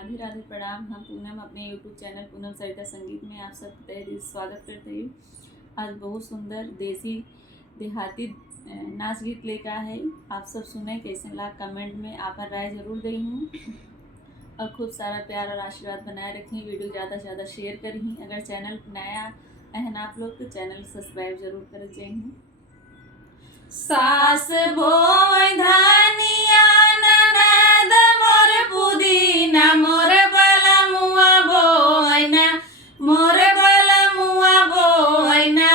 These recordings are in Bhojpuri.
राधे राधे प्रणाम। हम पूनम अपने यूट्यूब चैनल पूनम सरिता संगीत में आप सबका तहे दिल स्वागत करते हैं। आज बहुत सुंदर देसी देहाती नाच गीत लेकर है। आप सब सुने कैसे लगा कमेंट में आप राय ज़रूर दें और खूब सारा प्यार और आशीर्वाद बनाए रखें। वीडियो ज़्यादा से ज़्यादा शेयर करें। अगर चैनल नया है आप लोग तो चैनल सब्सक्राइब जरूर कर जाएंगे। सास बोय धानिया ननद मोर पुदीना मोर बलमुआ बोयना मोर बलमुआ बोयना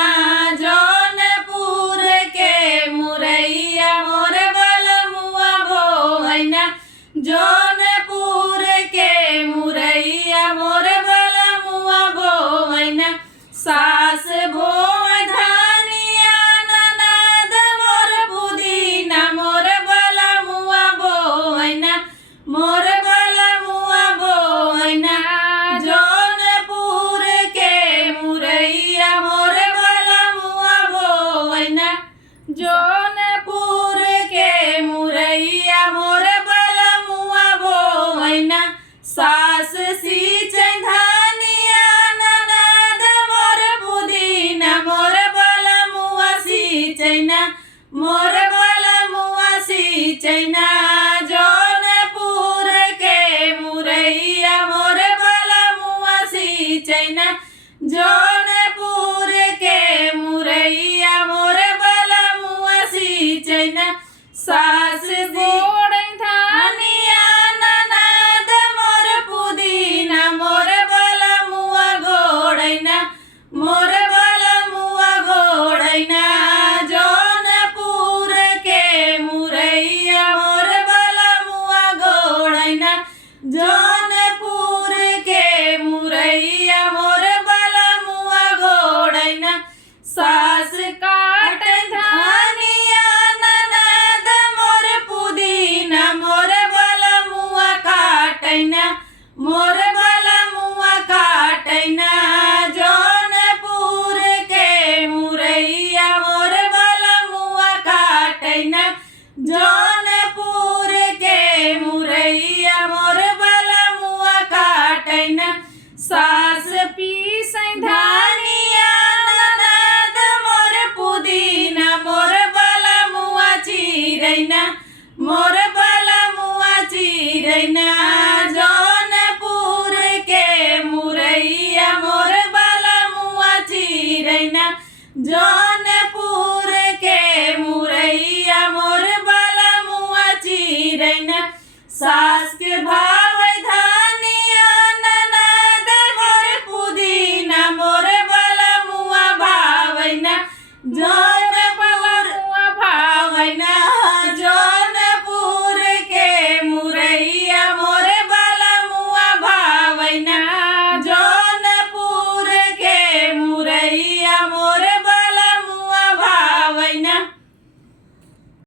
जौनपुर के मुरैया मोर बलमुआ बोयना जौनपुर के मुरैया मोर बलमुआ बोयना सास बोय धानिया ननद मोर पुदीना मोर बलमुआ बोयना मोर बलमुआ बोयना जौनपुर के मुरैया मोर बलमुआ बोयना जौनपुर के मुरैया मोर बलमुआ बोयना सास सींचे धानिया ननद मोर पुदीना मोर बलमुआ सींचैना मोर बलमुआ सींचैना जौनपुर के मुरैया मोर बलमुआ सींचैना जौनपुर के मुरैया मोर बलमुआ सींचैना सास गोड़ धानिया ननद मोर पुदीना मोर बलमुआ गोड़ैना मोर बलमुआ गोड़ैना जौनपुर के मुरैया मोर बलमुआ गोड़ैना जौनपुर के मुरैया मोर बलमुआ गोड़ैना सास काट धानिया ननद मोर पुदीना मोर बलमुआ काटैना मोर बलमुआ काटैना जौनपुर के मुरैया मोर बलमुआ काटैना जौनपुर के मुरैया